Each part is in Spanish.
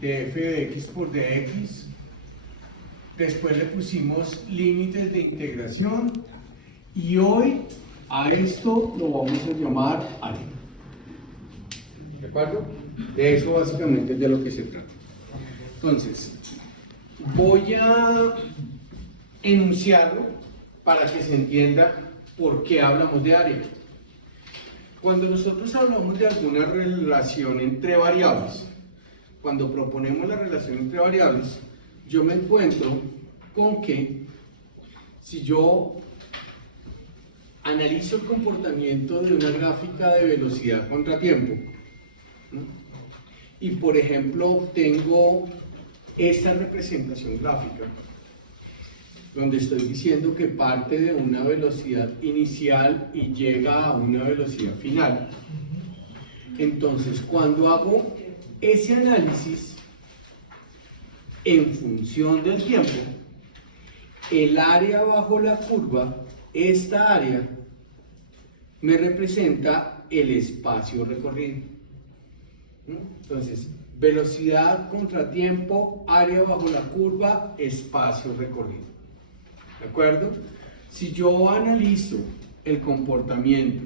de f de x por dx. Después le pusimos límites de integración. Y hoy a esto lo vamos a llamar área. ¿De acuerdo? De eso básicamente es de lo que se trata. Entonces, voy a enunciarlo para que se entienda por qué hablamos de área. Cuando nosotros hablamos de alguna relación entre variables, cuando proponemos la relación entre variables, yo me encuentro con que si yo analizo el comportamiento de una gráfica de velocidad contra tiempo, ¿no? Y por ejemplo obtengo esta representación gráfica donde estoy diciendo que parte de una velocidad inicial y llega a una velocidad final. Entonces, cuando hago ese análisis en función del tiempo, el área bajo la curva, esta área, me representa el espacio recorrido. Entonces, velocidad contra tiempo, área bajo la curva, espacio recorrido. ¿De acuerdo? Si yo analizo el comportamiento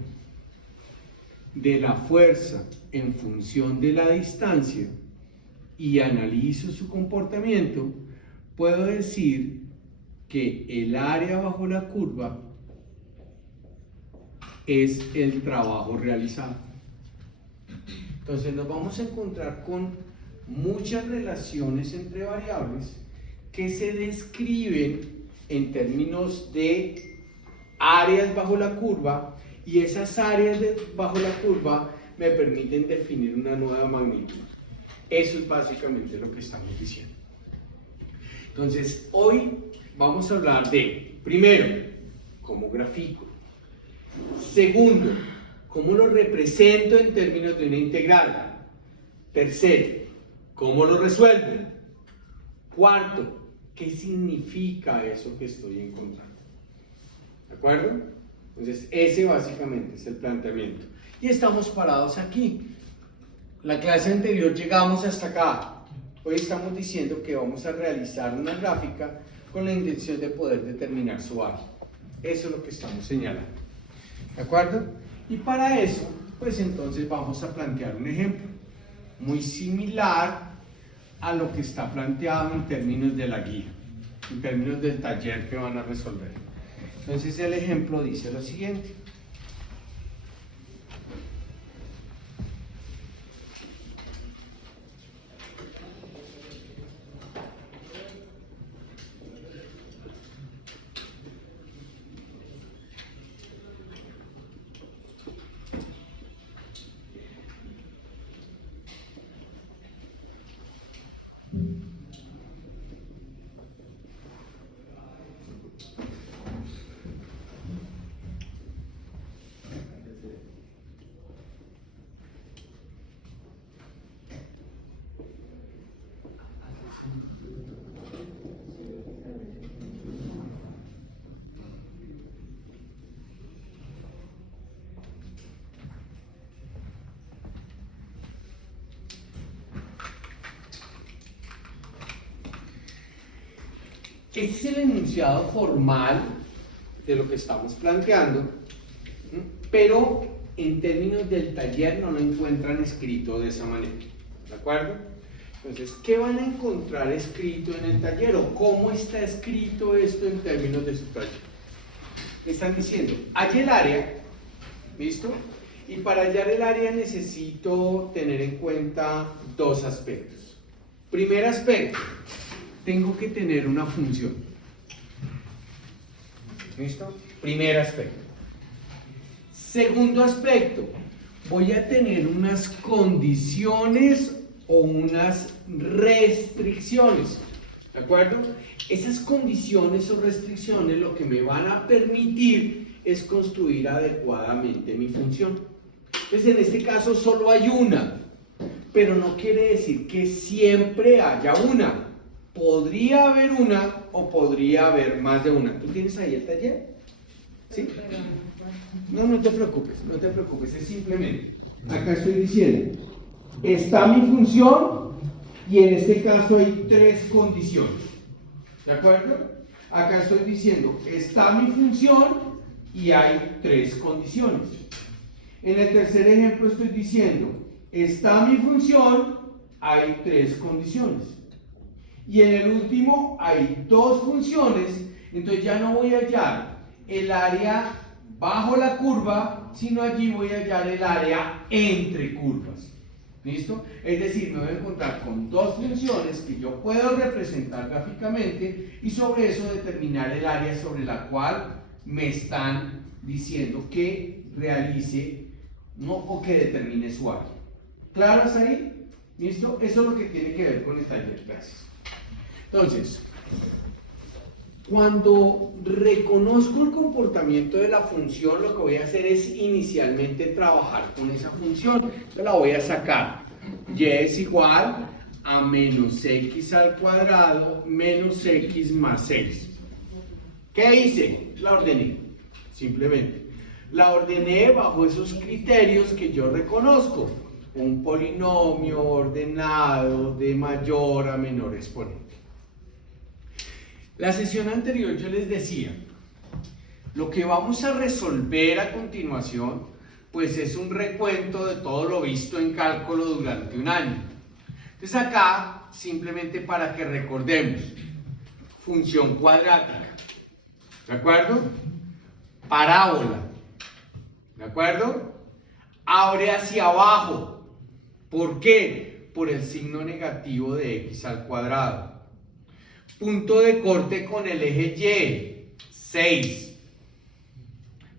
de la fuerza en función de la distancia y analizo su comportamiento, puedo decir que el área bajo la curva es el trabajo realizado. Entonces nos vamos a encontrar con muchas relaciones entre variables que se describen en términos de áreas bajo la curva, y esas áreas bajo la curva me permiten definir una nueva magnitud. Eso es básicamente lo que estamos diciendo. Entonces, hoy vamos a hablar de, primero, cómo grafico. Segundo, cómo lo represento en términos de una integral. Tercero, cómo lo resuelvo. Cuarto, ¿qué significa eso que estoy encontrando? ¿De acuerdo? Entonces, ese básicamente es el planteamiento. Y estamos parados aquí. La clase anterior llegamos hasta acá. Hoy estamos diciendo que vamos a realizar una gráfica con la intención de poder determinar su área. Eso es lo que estamos señalando. ¿De acuerdo? Y para eso, pues entonces vamos a plantear un ejemplo muy similar a lo que está planteado en términos de la guía, en términos del taller que van a resolver. Entonces el ejemplo dice lo siguiente. Este es el enunciado formal de lo que estamos planteando, pero en términos del taller no lo encuentran escrito de esa manera. ¿De acuerdo? Entonces, ¿qué van a encontrar escrito en el taller o cómo está escrito esto en términos de su taller? Están diciendo, halla el área, ¿listo? Y para hallar el área necesito tener en cuenta dos aspectos. Primer aspecto, tengo que tener una función. ¿Listo? Primer aspecto. Segundo aspecto, voy a tener unas condiciones o unas restricciones. ¿De acuerdo? Esas condiciones o restricciones lo que me van a permitir es construir adecuadamente mi función. Entonces, en este caso solo hay una, pero no quiere decir que siempre haya una. Podría haber una o podría haber más de una. ¿Tú tienes ahí el taller? ¿Sí? No te preocupes, es simplemente, acá estoy diciendo, está mi función y en este caso hay tres condiciones. ¿De acuerdo? Acá estoy diciendo, está mi función y hay tres condiciones. En el tercer ejemplo estoy diciendo, está mi función, hay tres condiciones. Y en el último hay dos funciones, entonces ya no voy a hallar el área bajo la curva, sino allí voy a hallar el área entre curvas. ¿Listo? Es decir, me voy a encontrar con dos funciones que yo puedo representar gráficamente y sobre eso determinar el área sobre la cual me están diciendo que realice, ¿no? O que determine su área. ¿Claro hasta ahí? ¿Listo? Eso es lo que tiene que ver con el taller. Gracias. Entonces, cuando reconozco el comportamiento de la función, lo que voy a hacer es inicialmente trabajar con esa función. Yo la voy a sacar. Y es igual a menos x al cuadrado menos x más 6. ¿Qué hice? La ordené. Simplemente. La ordené bajo esos criterios que yo reconozco. Un polinomio ordenado de mayor a menor exponente. La sesión anterior yo les decía, lo que vamos a resolver a continuación, pues es un recuento de todo lo visto en cálculo durante un año. Entonces acá, simplemente para que recordemos, función cuadrática, ¿de acuerdo? Parábola, ¿de acuerdo? Abre hacia abajo. ¿Por qué? Por el signo negativo de x al cuadrado. Punto de corte con el eje Y, 6.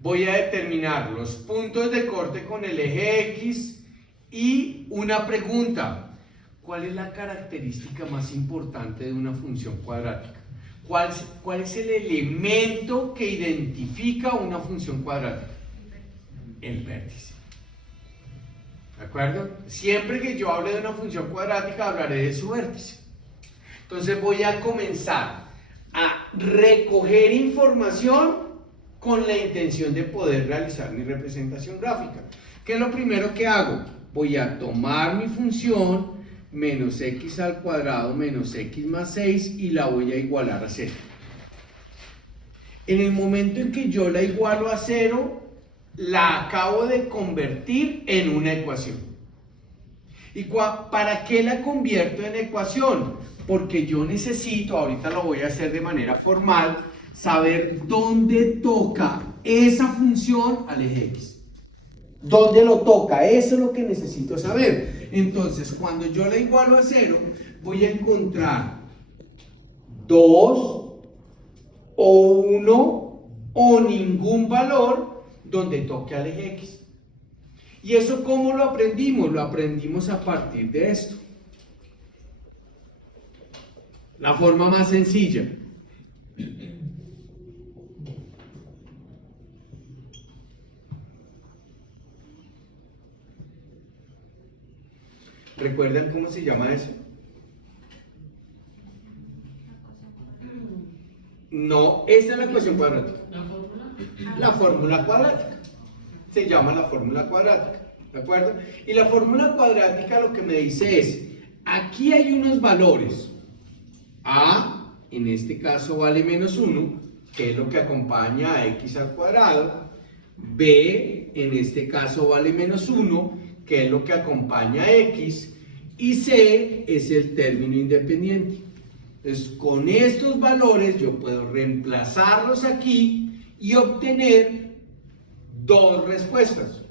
Voy a determinar los puntos de corte con el eje X y una pregunta. ¿Cuál es la característica más importante de una función cuadrática? ¿Cuál es el elemento que identifica una función cuadrática? El vértice. ¿De acuerdo? Siempre que yo hable de una función cuadrática, hablaré de su vértice. Entonces voy a comenzar a recoger información con la intención de poder realizar mi representación gráfica. ¿Qué es lo primero que hago? Voy a tomar mi función menos x al cuadrado menos x más 6 y la voy a igualar a 0. En el momento en que yo la igualo a 0, la acabo de convertir en una ecuación. ¿Y para qué la convierto en ecuación? Porque yo necesito, ahorita lo voy a hacer de manera formal, saber dónde toca esa función al eje X. ¿Dónde lo toca? Eso es lo que necesito saber. Entonces, cuando yo la igualo a 0, voy a encontrar 2 o 1 o ningún valor donde toque al eje X. ¿Y eso cómo lo aprendimos? Lo aprendimos a partir de esto. La forma más sencilla. ¿Recuerdan cómo se llama eso? No, esa es la ecuación cuadrática. ¿La fórmula? La fórmula cuadrática. Se llama la fórmula cuadrática. ¿De acuerdo? Y la fórmula cuadrática lo que me dice es, aquí hay unos valores. A, en este caso, vale menos 1, que es lo que acompaña a x al cuadrado. B, en este caso, vale menos 1, que es lo que acompaña a x. Y C es el término independiente. Entonces, con estos valores yo puedo reemplazarlos aquí y obtener dos respuestas.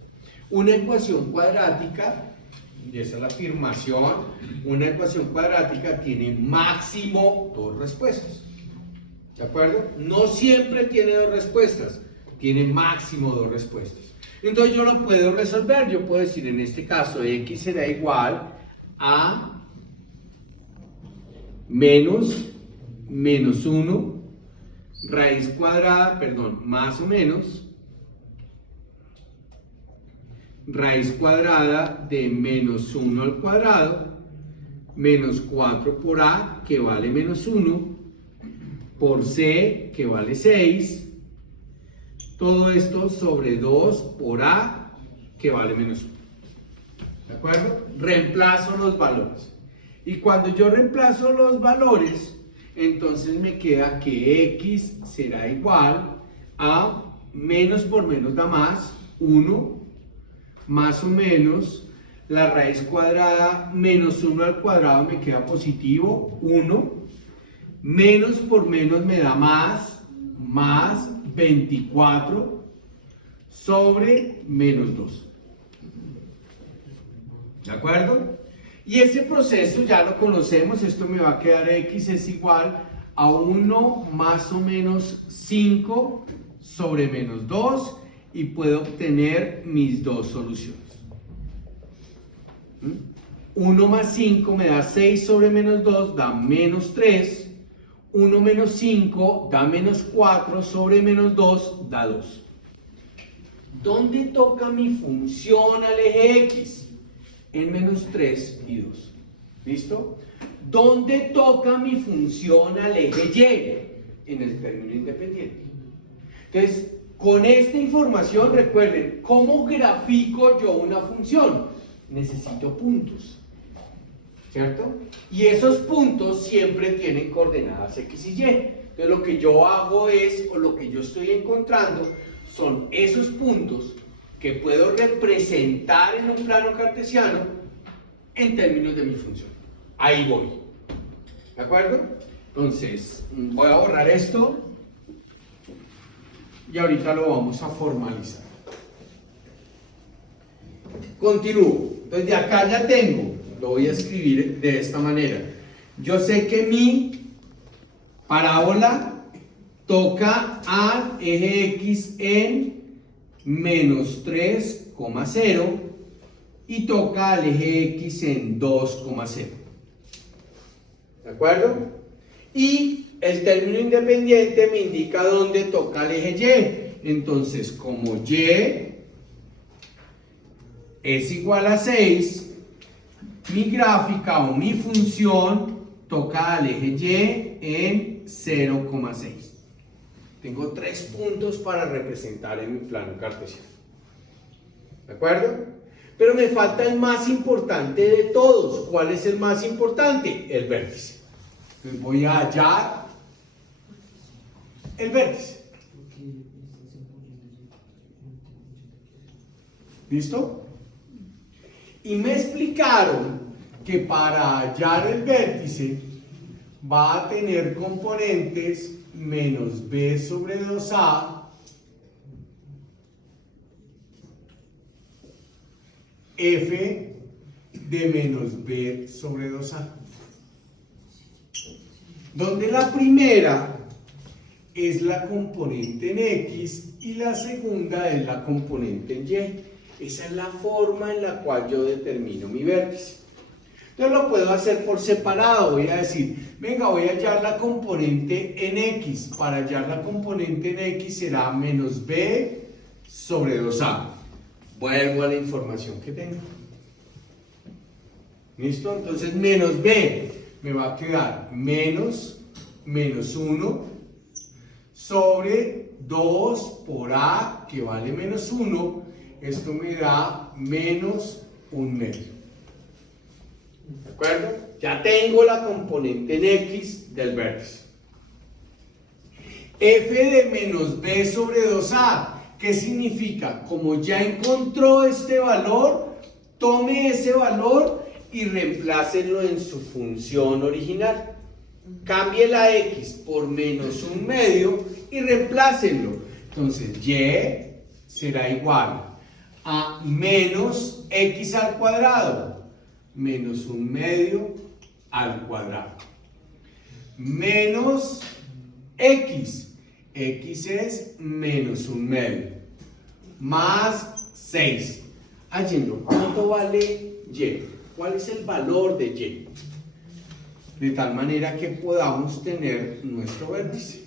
Una ecuación cuadrática, y esa es la afirmación, una ecuación cuadrática tiene máximo dos respuestas. ¿De acuerdo? No siempre tiene dos respuestas, tiene máximo dos respuestas. Entonces yo lo puedo resolver, yo puedo decir en este caso x será igual a menos 1 raíz cuadrada, más o menos raíz cuadrada de menos 1 al cuadrado menos 4 por a, que vale menos 1, por c, que vale 6, todo esto sobre 2 por a, que vale menos 1. ¿De acuerdo? Reemplazo los valores. Y cuando yo reemplazo los valores, entonces me queda que x será igual a menos por menos da más, 1, más o menos, la raíz cuadrada menos 1 al cuadrado me queda positivo, 1, menos por menos me da más 24 sobre menos 2. ¿De acuerdo? Y ese proceso ya lo conocemos, esto me va a quedar x es igual a 1 más o menos 5 sobre menos 2 y puedo obtener mis dos soluciones. 1 más 5 me da 6 sobre menos 2, da menos 3. 1 menos 5 da menos 4 sobre menos 2, da 2. ¿Dónde toca mi función al eje x? En menos 3 y 2. ¿Listo? ¿Dónde toca mi función al eje y? En el término independiente. Entonces, con esta información, recuerden, ¿cómo grafico yo una función? Necesito puntos, ¿cierto? Y esos puntos siempre tienen coordenadas x y y. Entonces, lo que yo hago es, o lo que yo estoy encontrando, son esos puntos que puedo representar en un plano cartesiano en términos de mi función. Ahí voy. ¿De acuerdo? Entonces, voy a borrar esto y ahorita lo vamos a formalizar. Continúo. Entonces, de acá ya tengo, lo voy a escribir de esta manera. Yo sé que mi parábola toca al eje x en menos 3,0 y toca al eje x en 2,0. ¿De acuerdo? Y el término independiente me indica dónde toca el eje y. Entonces, como y es igual a 6, mi gráfica o mi función toca al eje y en 0,6. Tengo 3 puntos para representar en mi plano cartesiano. ¿De acuerdo? Pero me falta el más importante de todos. ¿Cuál es el más importante? El vértice. Entonces voy a hallar el vértice. ¿Listo? Y me explicaron que para hallar el vértice va a tener componentes menos b sobre 2a f de menos b sobre 2a, donde la primera es la componente en x y la segunda es la componente en y. Esa es la forma en la cual yo determino mi vértice. Entonces lo puedo hacer por separado. Voy a decir, venga, voy a hallar la componente en x. Para hallar la componente en x será menos b sobre 2a. Vuelvo a la información que tengo. ¿Listo? Entonces menos b me va a quedar menos 1 sobre 2 por a, que vale menos 1. Esto me da menos 1/2. ¿De acuerdo? Ya tengo la componente en x del vértice. F de menos b sobre 2a. ¿Qué significa? Como ya encontró este valor, tome ese valor y reemplácelo en su función original. Cambie la x por menos 1/2 y reemplácenlo. Entonces, y será igual a menos x al cuadrado, menos 1/2 al cuadrado, menos x es menos 1/2, más 6. Hállenlo. ¿Cuánto vale y? ¿Cuál es el valor de y? De tal manera que podamos tener nuestro vértice.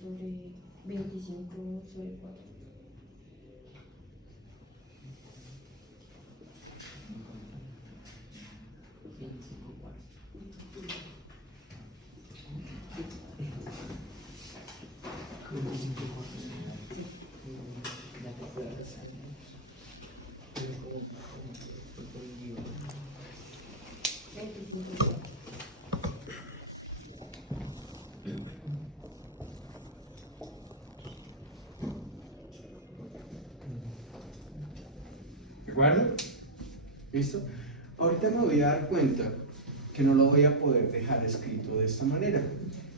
sobre 25 sobre 4. ¿De acuerdo? ¿Listo? Ahorita me voy a dar cuenta que no lo voy a poder dejar escrito de esta manera,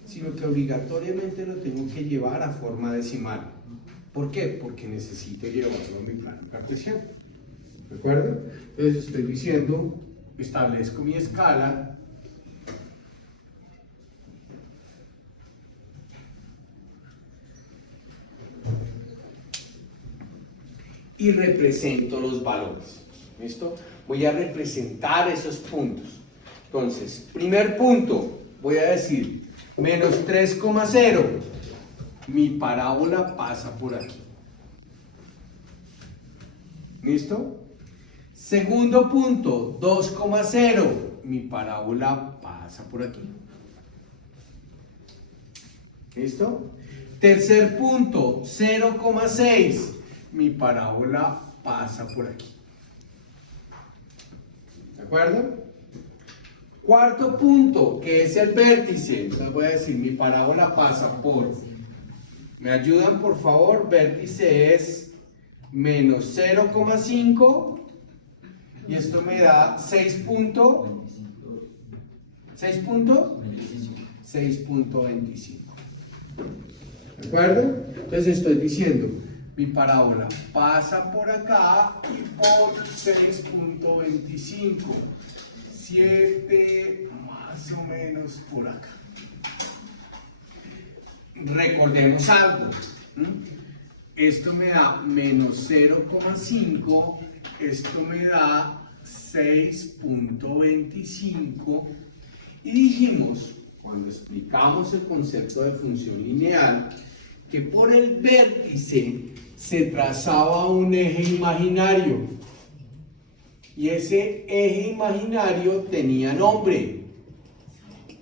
sino que obligatoriamente lo tengo que llevar a forma decimal. ¿Por qué? Porque necesito llevarlo a mi plano cartesiano. ¿De acuerdo? Entonces estoy diciendo, establezco mi escala. Y represento los valores. ¿Listo? Voy a representar esos puntos. Entonces, primer punto, voy a decir menos 3,0. Mi parábola pasa por aquí. ¿Listo? Segundo punto, 2,0. Mi parábola pasa por aquí. ¿Listo? Tercer punto, 0,6. Mi parábola pasa por aquí. ¿De acuerdo? Cuarto punto, que es el vértice. Entonces voy a decir, mi parábola pasa por... ¿Me ayudan, por favor? Vértice es menos 0,5 y esto me da 6.25. ¿De acuerdo? Entonces estoy diciendo, mi parábola pasa por acá y por 6.25, 7 más o menos por acá. Recordemos algo, esto me da menos 0,5, esto me da 6.25 y dijimos, cuando explicamos el concepto de función lineal, que por el vértice se trazaba un eje imaginario y ese eje imaginario tenía nombre,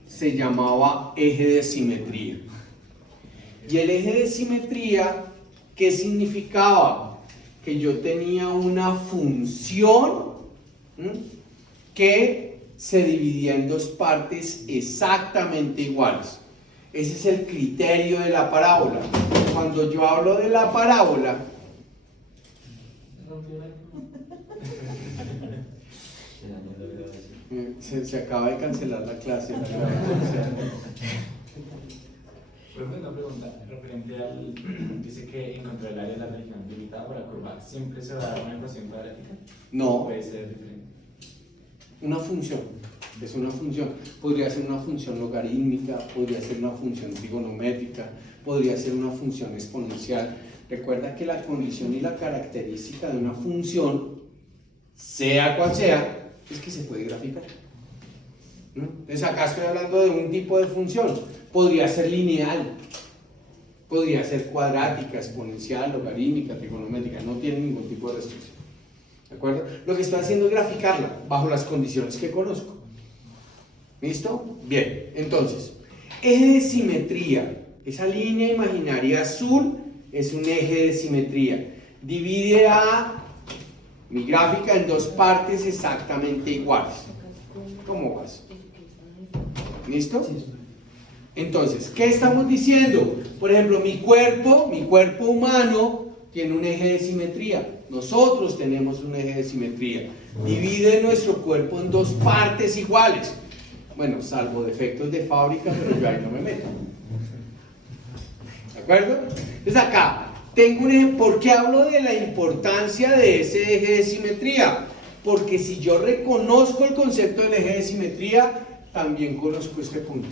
se llamaba eje de simetría. Y el eje de simetría, ¿qué significaba? Que yo tenía una función que se dividía en dos partes exactamente iguales. Ese es el criterio de la parábola. Cuando yo hablo de la parábola, se acaba de cancelar la clase. Una pregunta referente al. Dice que encontrar el área de la región limitada por la curva. ¿Siempre se va a dar una ecuación cuadrática? No. Puede ser diferente. Una función. Es una función. Podría ser una función logarítmica, podría ser una función trigonométrica, podría ser una función exponencial. Recuerda que la condición y la característica de una función, sea cual sea, es que se puede graficar. ¿No? Entonces acá estoy hablando de un tipo de función. Podría ser lineal, podría ser cuadrática, exponencial, logarítmica, trigonométrica, no tiene ningún tipo de restricción. ¿De acuerdo? Lo que estoy haciendo es graficarla bajo las condiciones que conozco. ¿Listo? Bien, entonces, eje de simetría. Esa línea imaginaria azul es un eje de simetría. Divide a mi gráfica en dos partes exactamente iguales. ¿Cómo vas? ¿Listo? Entonces, ¿qué estamos diciendo? Por ejemplo, mi cuerpo humano tiene un eje de simetría. Nosotros tenemos un eje de simetría. Divide nuestro cuerpo en dos partes iguales. Bueno, salvo defectos de fábrica, pero yo ahí no me meto. ¿De acuerdo? Entonces acá, tengo un eje. ¿Por qué hablo de la importancia de ese eje de simetría? Porque si yo reconozco el concepto del eje de simetría, también conozco este punto.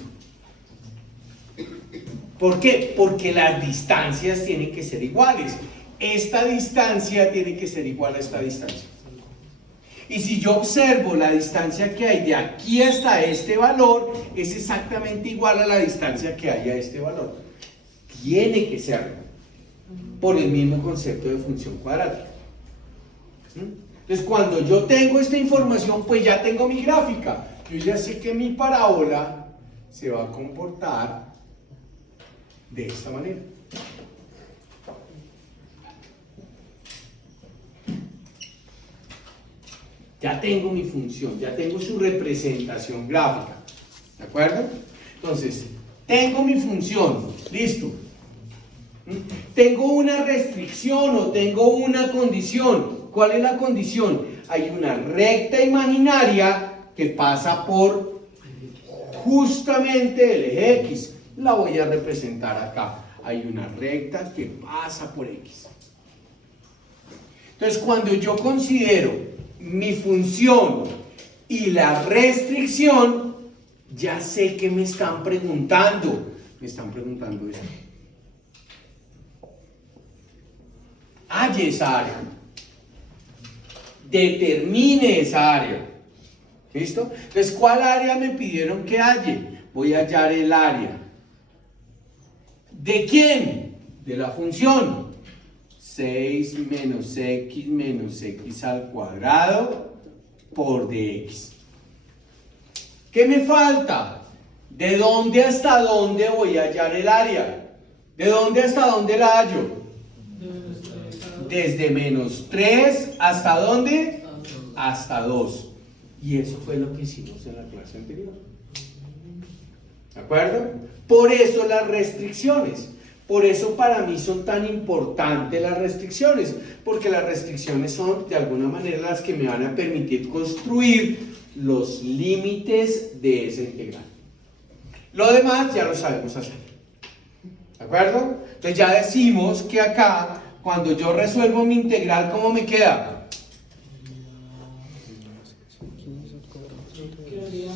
¿Por qué? Porque las distancias tienen que ser iguales. Esta distancia tiene que ser igual a esta distancia. Y si yo observo la distancia que hay de aquí hasta este valor, es exactamente igual a la distancia que hay a este valor. tiene que serlo, por el mismo concepto de función cuadrática. Entonces, cuando yo tengo esta información, pues ya tengo mi gráfica. Yo ya sé que mi parábola se va a comportar de esta manera. Ya tengo mi función, ya tengo su representación gráfica. ¿De acuerdo? Entonces, tengo mi función, listo. Tengo una restricción o tengo una condición. ¿Cuál es la condición? Hay una recta imaginaria que pasa por justamente el eje X. La voy a representar acá. Hay una recta que pasa por X. Entonces, cuando yo considero mi función y la restricción, ya sé que me están preguntando. Me están preguntando esto. Halle esa área. Determine esa área. ¿Listo? Entonces, ¿cuál área me pidieron que halle? Voy a hallar el área. ¿De quién? De la función 6 menos x al cuadrado por dx. ¿Qué me falta? ¿De dónde hasta dónde voy a hallar el área? ¿De dónde hasta dónde la hallo? Desde menos 3 ¿hasta dónde? Hasta 2. Y eso fue lo que hicimos en la clase anterior. ¿De acuerdo? Por eso las restricciones. Por eso para mí son tan importantes las restricciones. Porque las restricciones son de alguna manera las que me van a permitir construir los límites de esa integral. Lo demás ya lo sabemos hacer. ¿De acuerdo? Entonces ya decimos que acá, cuando yo resuelvo mi integral, ¿cómo me queda? Quedaría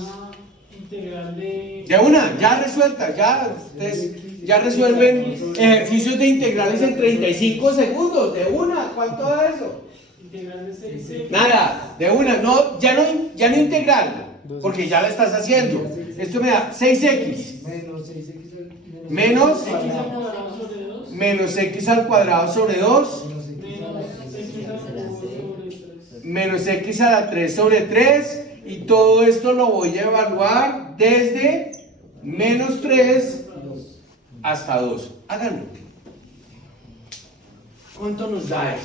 integral de... De una, ya resuelta, ya ustedes ya resuelven ejercicios de integrales en 35 segundos, de una, ¿cuánto da eso? Integral de 6x. Nada, de una, no, ya no integral, porque ya la estás haciendo. Esto me da 6x menos X al cuadrado sobre 2. menos x al cuadrado sobre 2 Menos X menos x al cubo sobre 3. a la 3 sobre 3, y todo esto lo voy a evaluar desde menos 3 hasta 2. Háganlo. ¿Cuánto nos da eso?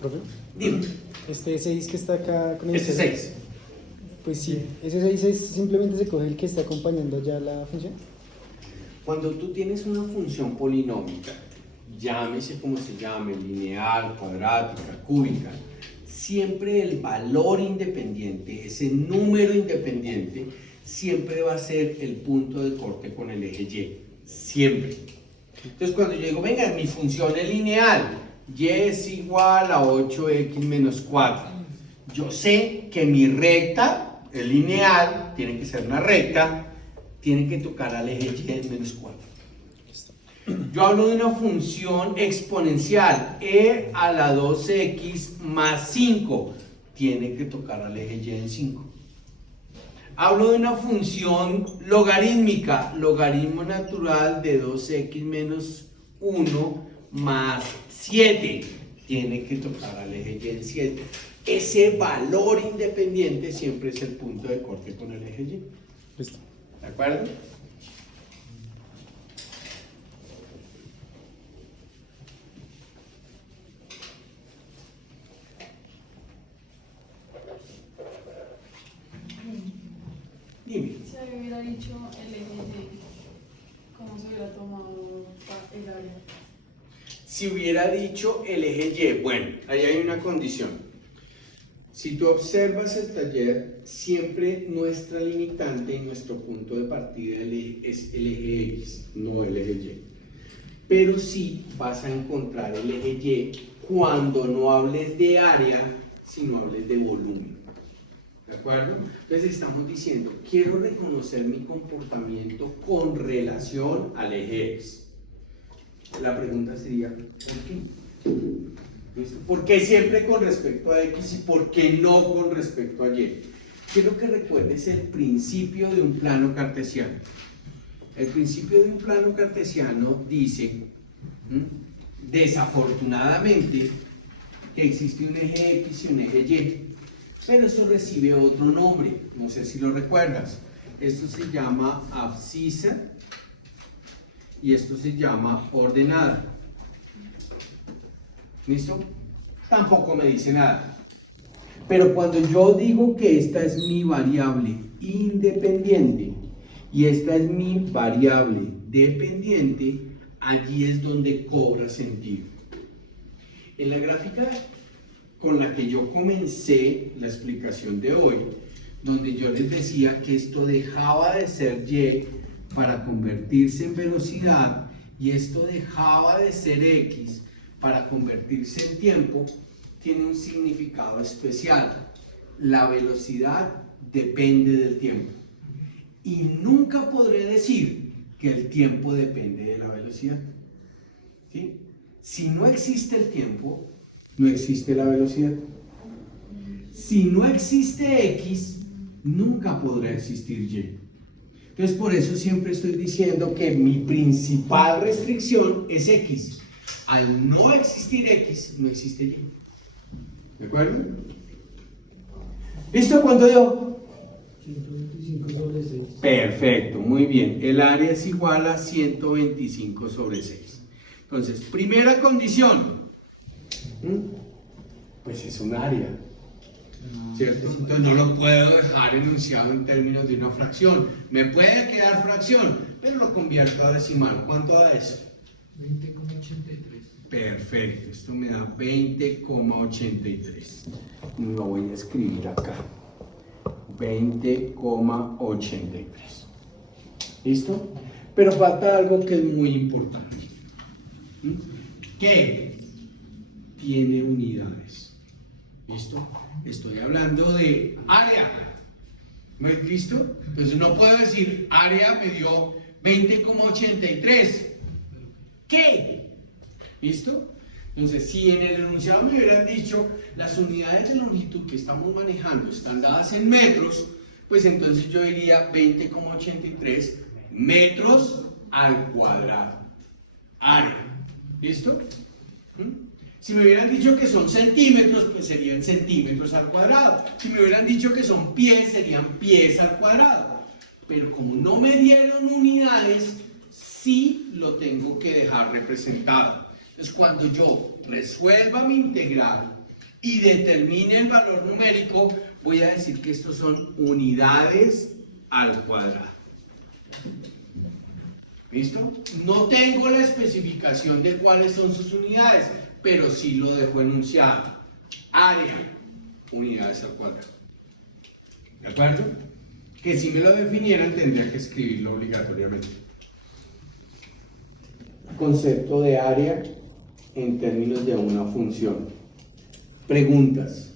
Profe, Dime. este 6 que está acá con el Este 6. Pues sí, ese 6 es, simplemente se coge el que está acompañando ya la función. Cuando tú tienes una función polinómica, llámese como se llame, lineal, cuadrática, cúbica, siempre el valor independiente, ese número independiente, siempre va a ser el punto de corte con el eje Y. Siempre. Entonces, cuando yo digo, venga, mi función es lineal, y es igual a 8x menos 4. Yo sé que mi recta, el lineal, tiene que ser una recta, tiene que tocar al eje y en menos 4. Yo hablo de una función exponencial, e a la 2x más 5, tiene que tocar al eje y en 5. Hablo de una función logarítmica, logaritmo natural de 2x menos 1 más 7, tiene que tocar al eje y en 7. Ese valor independiente siempre es el punto de corte con el eje y. Listo. ¿De acuerdo? Dime. Si me hubiera dicho el eje Y, ¿cómo se hubiera tomado el área? Si hubiera dicho el eje Y, bueno, ahí hay una condición. Si tú observas el taller, siempre nuestra limitante y nuestro punto de partida es el eje X, no el eje Y. Pero sí vas a encontrar el eje Y cuando no hables de área, sino hables de volumen. ¿De acuerdo? Entonces estamos diciendo, quiero reconocer mi comportamiento con relación al eje X. La pregunta sería, ¿por qué? ¿Listo? ¿Por qué siempre con respecto a X y por qué no con respecto a Y? quiero que recuerdes el principio de un plano cartesiano. El principio de un plano cartesiano dice, desafortunadamente, que existe un eje X y un eje Y, pero eso recibe otro nombre, no sé si lo recuerdas. Esto se llama abscisa y esto se llama ordenada. ¿Listo? Tampoco me dice nada. Pero cuando yo digo que esta es mi variable independiente y esta es mi variable dependiente, allí es donde cobra sentido. En la gráfica con la que yo comencé la explicación de hoy, donde yo les decía que esto dejaba de ser y para convertirse en velocidad y esto dejaba de ser x para convertirse en tiempo, tiene un significado especial. La velocidad depende del tiempo y nunca podré decir que el tiempo depende de la velocidad. ¿Sí? Si no existe el tiempo, no existe la velocidad. Si no existe X, nunca podrá existir Y. Entonces, por eso siempre estoy diciendo que mi principal restricción es X. Al no existir X, no existe Y. ¿De acuerdo? ¿Listo? ¿Cuánto dio? 125 sobre 6. Perfecto, muy bien. El área es igual a 125 sobre 6. Entonces, primera condición. Pues es un área, ¿cierto? Entonces no lo puedo dejar enunciado en términos de una fracción. Me puede quedar fracción, pero lo convierto a decimal. ¿Cuánto da eso? 20,83. Perfecto, esto me da 20,83. Lo voy a escribir acá. 20,83. ¿Listo? Pero falta algo que es muy importante. ¿Qué? Tiene unidades. ¿Listo? Estoy hablando de área. ¿Listo? Entonces no puedo decir área me dio 20,83. ¿Qué? ¿Listo? Entonces, si en el enunciado me hubieran dicho las unidades de longitud que estamos manejando están dadas en metros, pues entonces yo diría 20,83 metros al cuadrado. Área. ¿Listo? Si me hubieran dicho que son centímetros, pues serían centímetros al cuadrado. Si me hubieran dicho que son pies, serían pies al cuadrado. Pero como no me dieron unidades, sí lo tengo que dejar representado. Entonces, cuando yo resuelva mi integral y determine el valor numérico, voy a decir que estos son unidades al cuadrado. ¿Listo? No tengo la especificación de cuáles son sus unidades, pero sí lo dejo enunciado. Área, unidades al cuadrado. ¿De acuerdo? Que si me lo definieran tendría que escribirlo obligatoriamente. Concepto de área en términos de una función. Preguntas.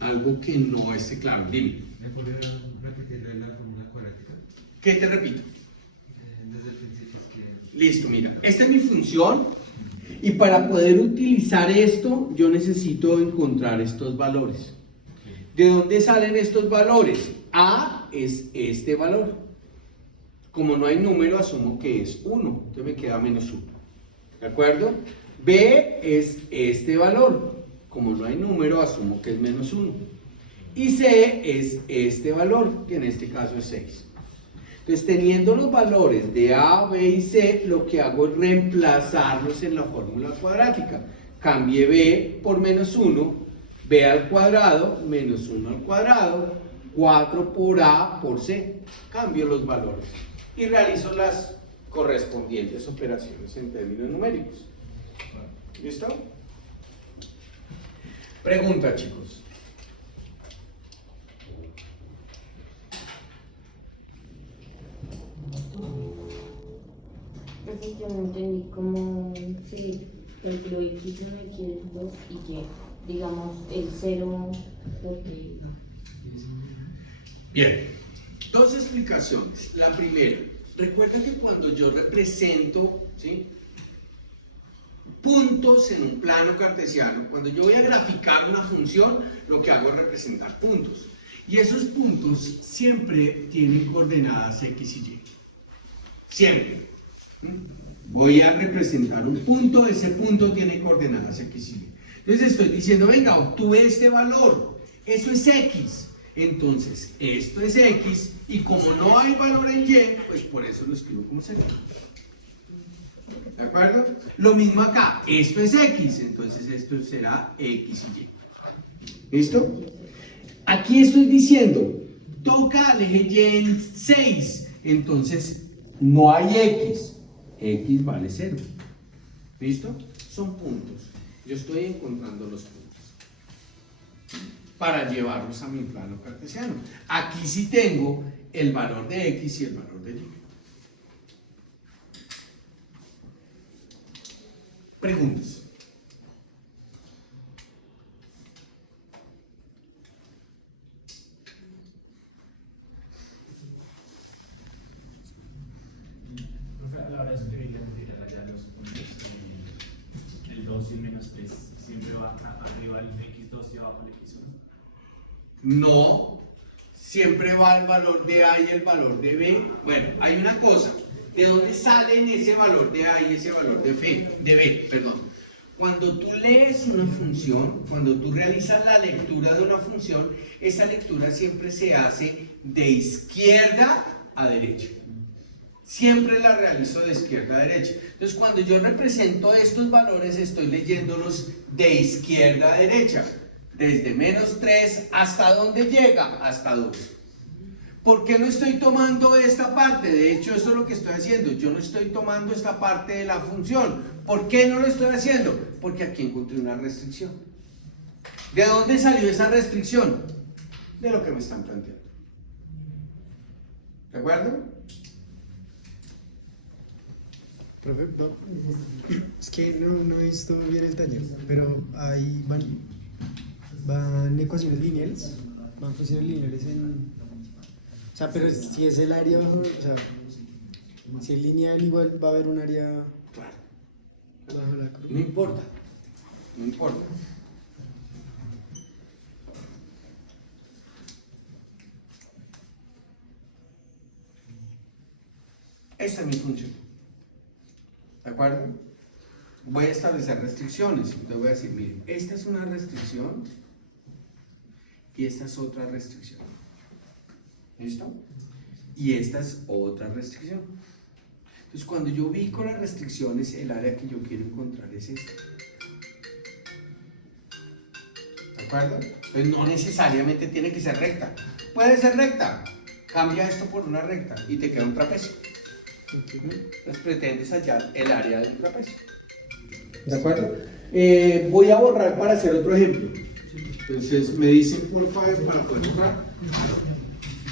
Algo que no esté claro. Dime. ¿Me podría repetir la fórmula cuadrática? ¿Qué te repito? Desde el principio es que... Listo, mira. Esta es mi función. Y para poder utilizar esto, yo necesito encontrar estos valores. ¿De dónde salen estos valores? A es este valor. Como no hay número, asumo que es 1. Entonces me queda menos 1. ¿De acuerdo? B es este valor. Como no hay número, asumo que es menos 1. Y C es este valor, que en este caso es 6. Entonces, teniendo los valores de A, B y C, lo que hago es reemplazarlos en la fórmula cuadrática. Cambie B por menos 1, B al cuadrado, menos 1 al cuadrado, 4 por A por C. Cambio los valores y realizo las correspondientes operaciones en términos numéricos. ¿Listo? Pregunta, chicos. Así que no entendí cómo si lo X no me quiere 2 y que digamos el 0 porque no. Bien, dos explicaciones. La primera, recuerda que cuando yo represento, ¿sí?, puntos en un plano cartesiano, cuando yo voy a graficar una función, lo que hago es representar puntos. Y esos puntos siempre tienen coordenadas X y Y. Siempre. Voy a representar un punto, ese punto tiene coordenadas X y Y. Entonces estoy diciendo, venga, obtuve este valor, eso es X. Entonces, esto es X, y como no hay valor en Y, pues por eso lo escribo como 0. ¿De acuerdo? Lo mismo acá, esto es X, entonces esto será X y Y. ¿Listo? Aquí estoy diciendo, toca al eje Y en 6, entonces no hay X, X vale 0. ¿Listo? Son puntos. Yo estoy encontrando los puntos para llevarlos a mi plano cartesiano. Aquí sí tengo el valor de X y el valor de Y. Preguntas. Profe, a la hora de escribir la integral allá los puntos, el 2 y el menos 3, siempre va arriba el x2 y abajo el x1. No, siempre va el valor de A y el valor de B. Bueno, hay una cosa, ¿de dónde salen ese valor de A y ese valor de B? Perdón. Cuando tú lees una función, cuando tú realizas la lectura de una función, esa lectura siempre se hace de izquierda a derecha. Siempre la realizo de izquierda a derecha. Entonces, cuando yo represento estos valores, estoy leyéndolos de izquierda a derecha. Desde menos 3 hasta dónde llega, hasta 2. ¿Por qué no estoy tomando esta parte? De hecho, eso es lo que estoy haciendo. Yo no estoy tomando esta parte de la función. ¿Por qué no lo estoy haciendo? Porque aquí encontré una restricción. ¿De dónde salió esa restricción? De lo que me están planteando. ¿De acuerdo? Profe, no, es que no he visto bien el taller, pero ahí van ecuaciones lineales, van funciones lineales o sea, pero si es el área, o sea, si es lineal igual va a haber un área Claro. bajo la curva. No importa. No importa. Esta es mi función. ¿De acuerdo? Voy a establecer restricciones. Entonces voy a decir, miren, esta es una restricción y esta es otra restricción. ¿Listo? Y esta es otra restricción. Entonces, cuando yo ubico las restricciones, el área que yo quiero encontrar es esta. ¿De acuerdo? Entonces, no necesariamente tiene que ser recta. Puede ser recta. Cambia esto por una recta y te queda un trapecio. Entonces, pretendes hallar el área del trapecio. ¿De acuerdo? Voy a borrar para hacer otro ejemplo. Entonces, me dicen por favor para poder borrar.